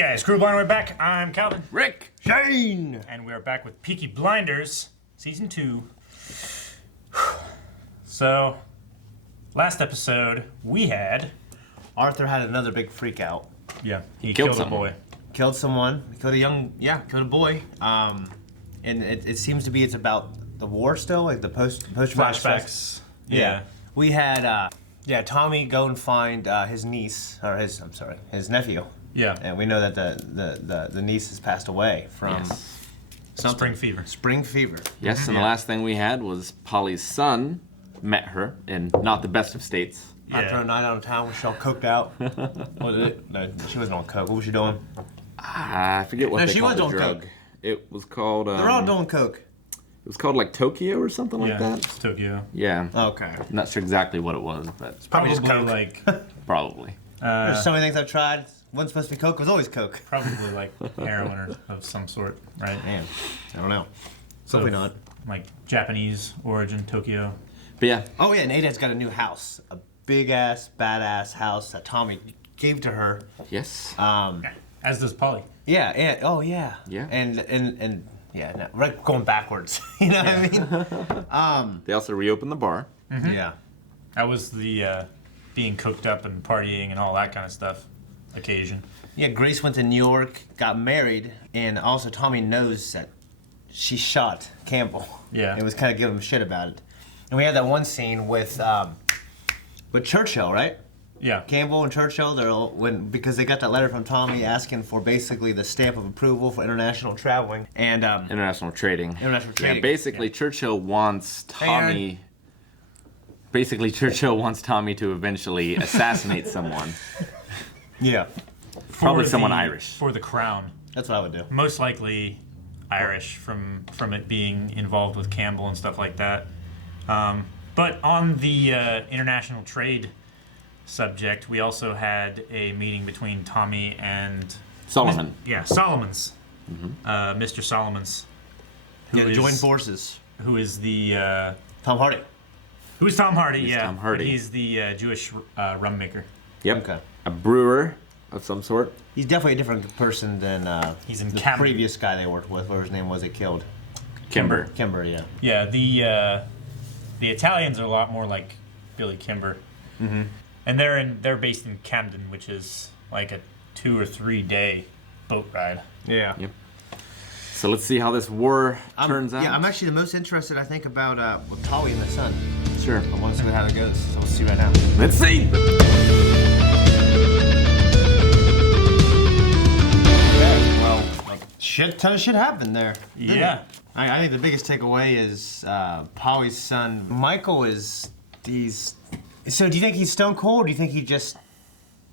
guys, Crew Blind Way back. I'm Calvin. Rick. Shane. And we are back with Peaky Blinders, Season 2. So, last episode, we had... Arthur had another big freak out. Yeah, he killed a boy. Killed someone. Killed a young... Yeah, killed a boy. And it seems to be it's about the war still, like the post-traumatic Flashbacks. Yeah. We had, Tommy go and find his niece, or his nephew. Yeah. And we know that the niece has passed away from Spring fever. Spring fever. Yes, and the last thing we had was Polly's son met her in not the best of states. After a night out of town, was she all coked out? What did it? No, she wasn't on coke. What was she doing? I forget what they called the drug. Coke. It was called... They're all doing coke. It was called like Tokyo or something like that. It's Tokyo. Yeah. Okay. I'm not sure exactly what it was, but... It's Probably just coke. like... probably. There's so many things I've tried. Wasn't supposed to be coke. It was always coke. Probably like heroin or of some sort, right? Man, I don't know. So, Hopefully not. Like Japanese origin, Tokyo. But yeah. Oh yeah, Nada's got a new house. A big-ass, badass house that Tommy gave to her. Yes. As does Polly. Yeah, yeah, oh yeah. Yeah. And yeah, no, right, going backwards. You know what I mean? They also reopened the bar. Mm-hmm. Yeah. That was the being cooked up and partying and all that kind of stuff occasion. Yeah, Grace went to New York, got married, and also Tommy knows that she shot Campbell. Yeah. And was kind of giving him shit about it. And we had that one scene with Churchill, right? Yeah. Campbell and Churchill, because they got that letter from Tommy asking for basically the stamp of approval for international traveling and International trading. International trading. Yeah, basically Churchill wants Tommy... Basically Churchill wants Tommy to eventually assassinate someone. Yeah. Probably someone Irish. For the crown. That's what I would do. Most likely Irish from it being involved with Campbell and stuff like that. But on the international trade subject, we also had a meeting between Tommy and... Solomon. Solomons. Mm-hmm. Mr. Solomons. To join forces. Who is the... Tom Hardy. Who's Tom Hardy? He's yeah. Tom Hardy. But he's the Jewish rum maker. Yep. Okay. A brewer of some sort. He's definitely a different person than he's in the Camden. previous guy they worked with. What his name was? They killed. Kimber. Kimber, yeah. Yeah, the Italians are a lot more like Billy Kimber. Mm-hmm. And they're based in Camden, which is like a 2 or 3 day boat ride. Yeah. Yep. So let's see how this war turns out. Yeah, I'm actually the most interested, I think, about with Polly and the son. Sure. I want to see how it goes, so we'll see right now. Let's see. Okay, well, ton of shit happened there. Yeah. I think the biggest takeaway is Polly's son, Michael, he's... So do you think he's stone cold, or do you think he just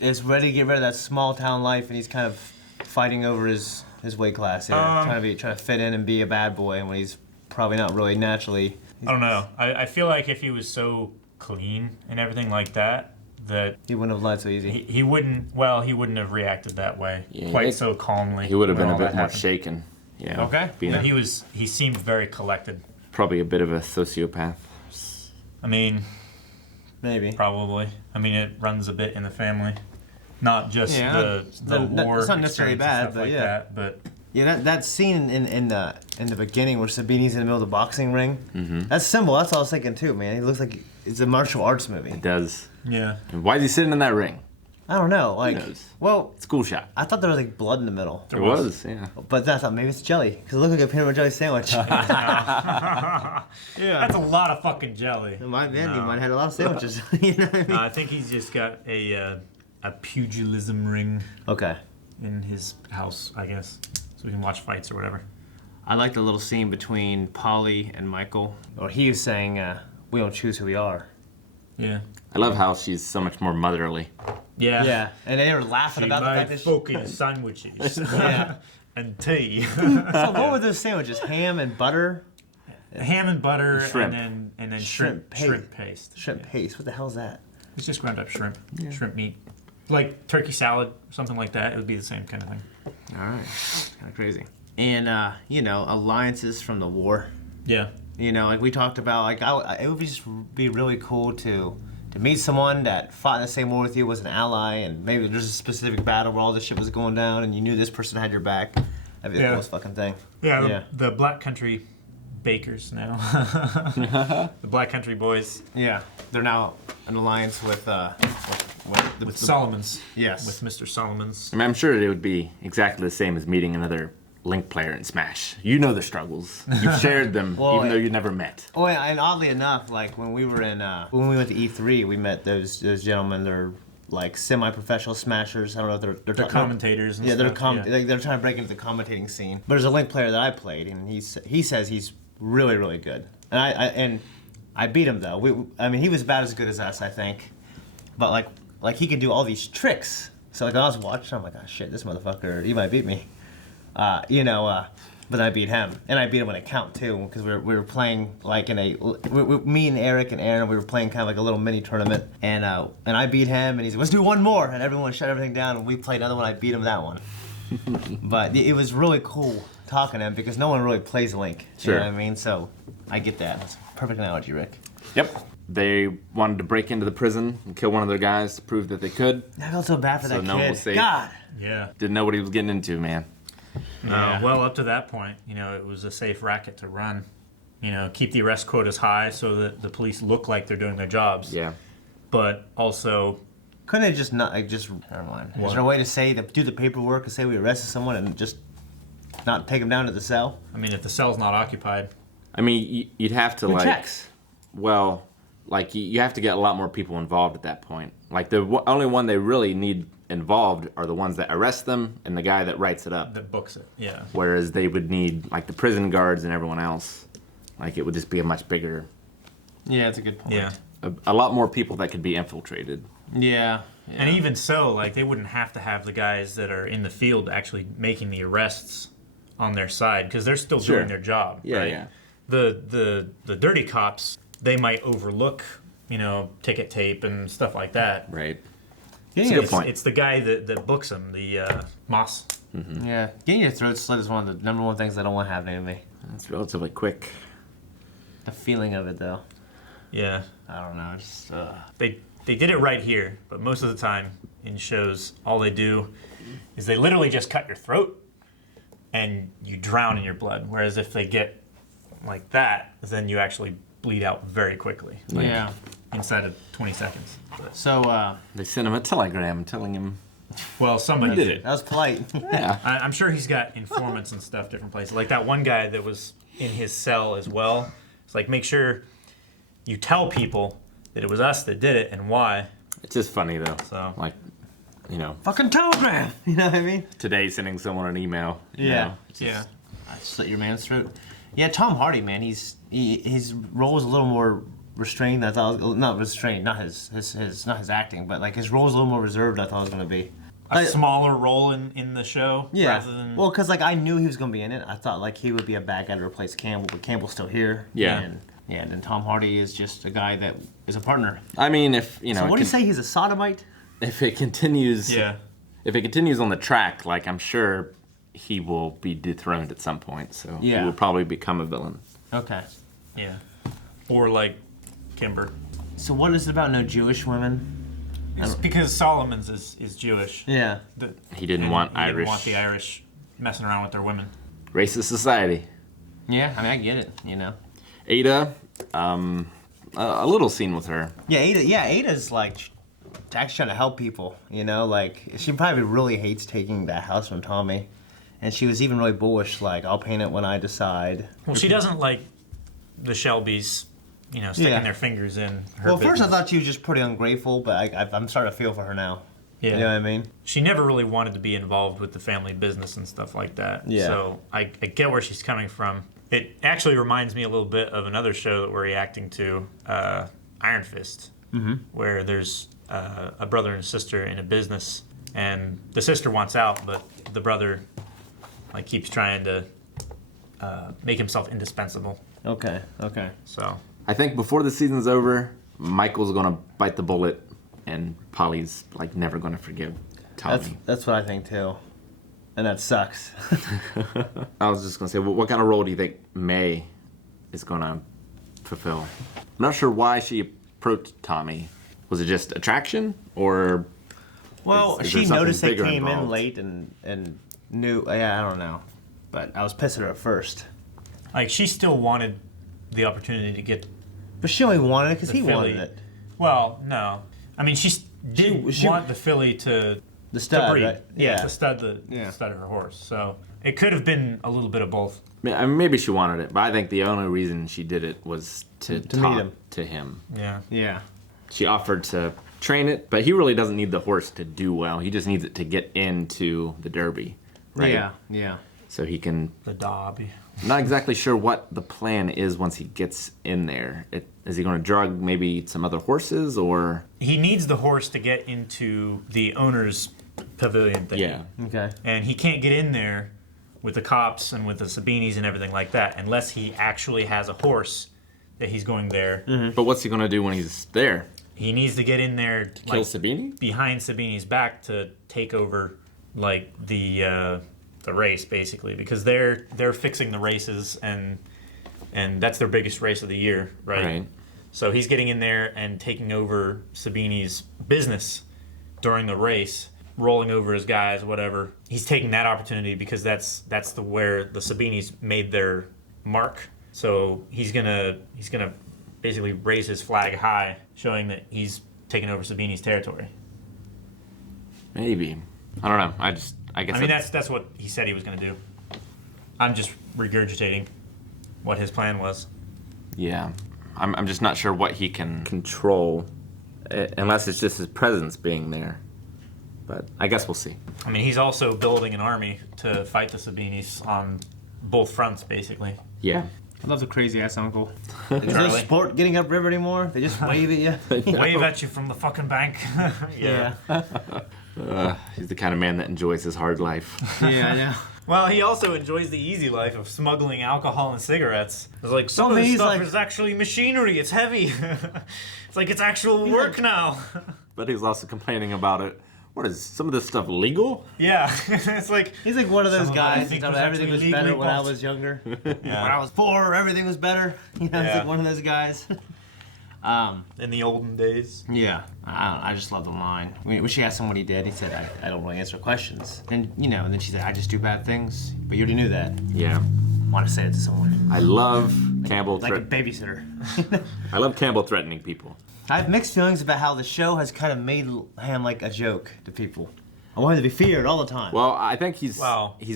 is ready to get rid of that small town life and he's kind of fighting over his weight class here, trying to fit in and be a bad boy, and when he's probably not really naturally... I don't know. I feel like if he was so clean and everything like that he wouldn't have lied so easy. he wouldn't have reacted that way quite so calmly. He would have when been a all bit that more happened. shaken. Yeah. Okay. Yeah, he seemed very collected. Probably a bit of a sociopath. I mean, Maybe. probably. I mean, it runs a bit in the family. Not just the war. It's not necessarily experience and bad, stuff but like yeah. that, but Yeah, that scene in the beginning where Sabini's in the middle of the boxing ring, that's simple. That's all I was thinking too, man. He looks like it's a martial arts movie. It does. yeah. And why is he sitting in that ring? I don't know, like, knows? well, School shot. I thought there was like blood in the middle, There was, yeah. but then I thought maybe it's jelly because it looked like a peanut butter jelly sandwich. That's a lot of fucking jelly. He might have had a lot of sandwiches. You know what I mean? I think he's just got a pugilism ring Okay. in his house, I guess, so we can watch fights or whatever. I like the little scene between Polly and Michael, or he was saying, "We don't choose who we are." Yeah. I love how she's so much more motherly. Yeah. Yeah, and they were laughing She about the fact made that fucking sandwiches. Yeah. And tea. So what were those sandwiches? Ham and butter? Ham and butter, Shrimp. and then Shrimp shrimp paste. Shrimp paste. What the hell is that? It's just ground up shrimp. Shrimp meat. Like turkey salad, something like that. It would be the same kind of thing. All right, kind of crazy. And alliances from the war. Yeah. Like we talked about, like it would just be really cool to to meet someone that fought in the same war with you, was an ally, and maybe there's a specific battle where all this shit was going down, and you knew this person had your back. That'd be the coolest fucking thing. Yeah, the Black Country Bakers now. The Black Country Boys. Yeah, they're now an alliance with Solomons. Yes. With Mr. Solomons. I mean, I'm sure it would be exactly the same as meeting another Link player in Smash. You know the struggles. You've shared them, even though you never met. Oh, and oddly enough, like when we were when we went to E3, we met those gentlemen. They're like semi-professional smashers. I don't know if they're commentators. And yeah, stuff. They're trying to break into the commentating scene. But there's a Link player that I played, and he says he's really, really good. And I beat him though. I mean, he was about as good as us, I think. But like he can do all these tricks. So like I was watching, I'm like, oh shit, this motherfucker, he might beat me. But then I beat him, and I beat him on a count too, because we were playing like in me and Eric and Aaron, we were playing kind of like a little mini tournament, and I beat him, and he's like, let's do one more, and everyone shut everything down, and we played another one. I beat him that one. But it was really cool talking to him because no one really plays Link. Sure. You know what I mean? So I get that. That's a perfect analogy, Rick. Yep. They wanted to break into the prison and kill one of their guys to prove that they could. I felt so bad for that no one kid. was safe. God. Yeah. Didn't know what he was getting into, man. Well, up to that point, it was a safe racket to run. Keep the arrest quotas high so that the police look like they're doing their jobs. Yeah. But also, Couldn't they just not never mind? Is there a way to do the paperwork and say we arrested someone and just not take them down to the cell? I mean, if the cell's not occupied, I mean, you'd have to Who checks? Well, like you have to get a lot more people involved at that point. Like the only one they really need involved are the ones that arrest them and the guy that writes it up. that books it. Yeah. Whereas they would need like the prison guards and everyone else. Like it would just be a much bigger, Yeah, that's a good point. Yeah. a lot more people that could be infiltrated. Yeah. And even so, like, they wouldn't have to have the guys that are in the field actually making the arrests on their side because they're still doing their job. Yeah, right? yeah. The dirty cops, they might overlook, ticket tape and stuff like that. Right. Getting a your, good point. It's the guy that books them, the Moss. yeah, getting your throat slit is one of the number one things I don't want happening to me. That's relatively quick. The feeling of it, though. Yeah. I don't know. Just They did it right here, but most of the time in shows, all they do is they literally just cut your throat and you drown in your blood. Whereas if they get like that, then you actually bleed out very quickly. Like, yeah. inside of 20 seconds. But, So They sent him a telegram telling him. well, somebody did it? that was polite. Yeah. I'm sure he's got informants and stuff different places. Like that one guy that was in his cell as well. It's like, make sure you tell people that it was us that did it and why. It's just funny though. So. Like, Fucking telegram. You know what I mean? today sending someone an email. Yeah. I slit your man's throat. Yeah, Tom Hardy, man. His role is a little more restrained than I thought. Not restrained, not his acting, but like his role is a little more reserved than I thought it was gonna be. A smaller role in the show. Yeah. Rather than, Well, because like I knew he was gonna be in it. I thought like he would be a bad guy to replace Campbell, but Campbell's still here. Yeah. And then Tom Hardy is just a guy that is a partner. I mean, if So what do you say? He's a sodomite? If it continues, Yeah. If it continues on the track, like I'm sure he will be dethroned at some point. So he Yeah. will probably become a villain. Okay. Yeah. Or like Kimber. So what is it about no Jewish women? It's because Solomon's is Jewish. Yeah. He didn't And want he Irish. didn't want the Irish messing around with their women. Racist society. Yeah, I mean I get it. Ada, a little scene with her. Yeah, Ada's like actually trying to help people, like she probably really hates taking that house from Tommy. And she was even really bullish, like, I'll paint it when I decide. Well, she doesn't like the Shelbys, sticking their fingers in her Well, at first I business. thought she was just pretty ungrateful, but I'm starting to feel for her now. Yeah. You know what I mean? She never really wanted to be involved with the family business and stuff like that. Yeah. So I get where she's coming from. It actually reminds me a little bit of another show that we're reacting to, Iron Fist, where there's a brother and sister in a business, and the sister wants out, but the brother keeps trying to make himself indispensable. Okay. So I think before the season's over, Michael's gonna bite the bullet, and Polly's like never gonna forgive Tommy. That's what I think too. And that sucks. I was just gonna say, what kind of role do you think May is gonna fulfill? I'm not sure why she approached Tommy. Was it just attraction, or? Well, Is she there something noticed they bigger came in involved? late and knew. Yeah, I don't know, but I was pissed at her at first. Like, she still wanted the opportunity to get But she only wanted it because the he filly. wanted it. Well, no. I mean, did she- want the filly to The stud, breed. right? Yeah, Yeah. to stud of her horse. So it could have been a little bit of both. I mean, maybe she wanted it, but I think the only reason she did it was to meet talk him. to him. Yeah. Yeah. She offered to train it, but he really doesn't need the horse to do well. He just needs it to get into the Derby, right? Yeah. Yeah. So he can. The Dobby. I'm not exactly sure what the plan is once he gets in there. Is he going to drug maybe some other horses, or? He needs the horse to get into the owner's pavilion thing. Yeah. Okay. And he can't get in there with the cops and with the Sabinis and everything like that unless he actually has a horse that he's going there. But what's he going to do when he's there? He needs to get in there Kill Sabini? behind Sabini's back to take over like the race basically, because they're fixing the races and that's their biggest race of the year, right? Right. So he's getting in there and taking over Sabini's business during the race, rolling over his guys, whatever. He's taking that opportunity because that's where the Sabinis made their mark. So he's gonna basically raise his flag high, showing that he's taking over Sabini's territory. Maybe. I don't know. I guess. I mean, that's what he said he was gonna do. I'm just regurgitating what his plan was. Yeah. I'm just not sure what he can control, unless it's just his presence being there. But I guess we'll see. I mean, he's also building an army to fight the Sabinis on both fronts, basically. Yeah. I love the crazy ass uncle. Is there Charlie. sport getting upriver anymore? They just wave at you. Wave at you from the fucking bank. Yeah. He's the kind of man that enjoys his hard life. Yeah, I know. Well, he also enjoys the easy life of smuggling alcohol and cigarettes. It's like, some of I mean, this he's stuff like- is actually machinery. It's heavy. It's like it's actual work now. But he's also complaining about it. What is some of this stuff legal? Yeah. It's like, He's like one of those Some of it I guys think that was thought everything actually was better legally when I bought. was younger. yeah. When I was 4, everything was better. You know, he's Yeah. like one of those guys. In the olden days. Yeah, I just love the line. When she asked him what he did, he said, I don't really answer questions. And, you know, and then she said, I just do bad things. But you already knew that. Yeah. Want to say it to someone. I love Campbell. Like a babysitter. I love Campbell threatening people. I have mixed feelings about how the show has kind of made him like a joke to people. I want him to be feared all the time. Well, I think he's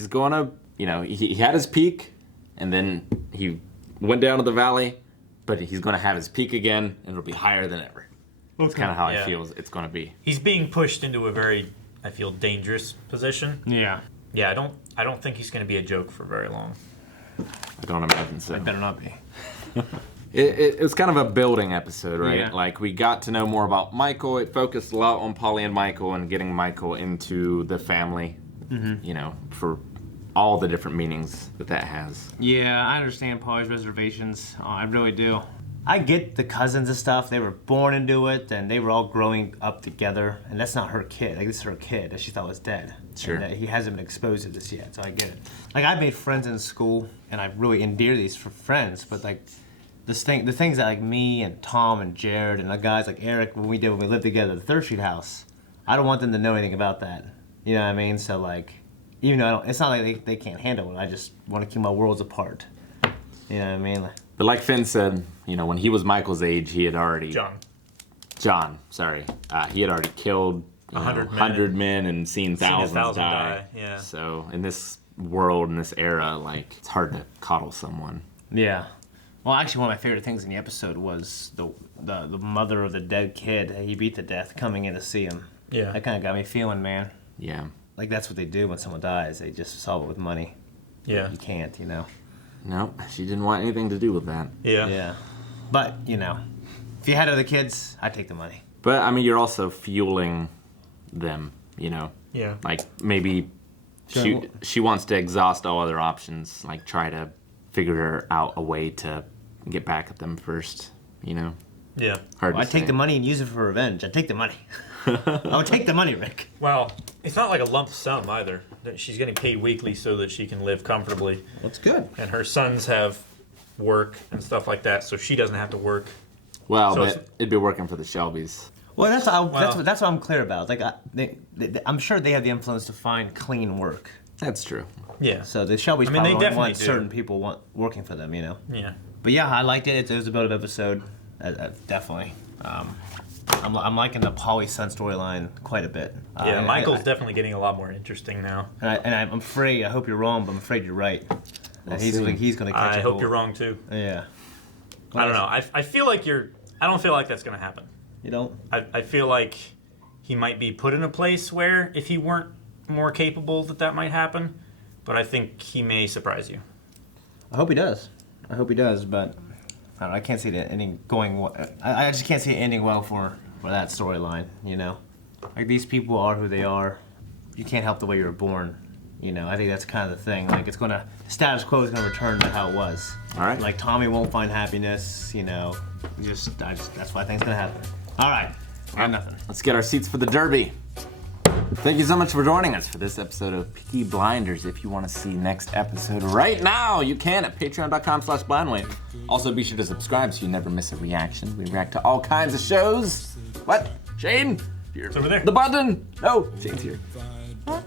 going to, you know, he had his peak, and then he went down to the valley, but he's going to have his peak again, and it'll be higher than ever. That's kind of how I Yeah. feel it's going to be. He's being pushed into a very, I feel, dangerous position. Yeah. Yeah, I don't think he's going to be a joke for very long. I don't imagine so. It better not be. It was kind of a building episode, right? Yeah. Like, we got to know more about Michael. It focused a lot on Polly and Michael and getting Michael into the family, you know, for all the different meanings that has. Yeah, I understand Polly's reservations. I really do. I get the cousins and stuff. They were born into it, and they were all growing up together. And that's not her kid. Like, this is her kid that she thought was dead. Sure. And that he hasn't been exposed to this yet, so I get it. Like, I made friends in school, and I really endear these for friends. But like, the things that like me and Tom and Jared and the guys like Eric when we lived together at the Third Street house, I don't want them to know anything about that. You know what I mean? So like, even though it's not like they can't handle it. I just want to keep my worlds apart. You know what I mean? Like, But like Finn said, you know, when he was Michael's age, he had already... John, sorry. He had already killed 100 men and seen thousands 1,000 die. yeah. So in this world, in this era, like, it's hard to coddle someone. yeah. Well, actually, one of my favorite things in the episode was the mother of the dead kid that he beat to death coming in to see him. Yeah. That kind of got me feeling, man. Yeah. Like, that's what they do when someone dies. They just solve it with money. Yeah. You can't, you know? No, she didn't want anything to do with that. Yeah. Yeah. But, you know, if you had other kids, I'd take the money. But, I mean, you're also fueling them, you know? Yeah. Like, maybe she wants to exhaust all other options, like, try to figure out a way to get back at them first, you know? Yeah. Hard Well, to I'd take say. the money and use it for revenge. I'd take the money. I would take the money, Rick. Well, it's not like a lump sum either. She's getting paid weekly so that she can live comfortably. That's good. And her sons have work and stuff like that, so she doesn't have to work. Well, So but it's- it'd be working for the Shelbys. Well, that's what I'm clear about. Like, I'm sure they have the influence to find clean work. That's true. Yeah. So the Shelbys they probably definitely want do. certain people working for them, you know. Yeah. But yeah, I liked it. It was a good episode. Definitely. I'm liking the Polly son storyline quite a bit. Yeah, Michael's definitely getting a lot more interesting now. And I'm afraid. I hope you're wrong, but I'm afraid you're right. He's going to catch I a hope hold. you're wrong too. Yeah. I don't know. I feel like I don't feel like that's going to happen. You don't? I feel like he might be put in a place where if he weren't more capable that might happen. But I think he may surprise you. I hope he does. But I don't know, I can't see the ending going. I just can't see it ending well for that storyline. You know, like these people are who they are. You can't help the way you were born. You know, I think that's kind of the thing. Like status quo is gonna return to how it was. All right. Like Tommy won't find happiness. You know, that's why things gonna happen. All right. I got nothing. Let's get our seats for the Derby. Thank you so much for joining us for this episode of Peaky Blinders. If you want to see next episode right now, you can at patreon.com/blindwave. Also, be sure to subscribe so you never miss a reaction. We react to all kinds of shows. What? Shane? It's over there. The button! No, Shane's here. Like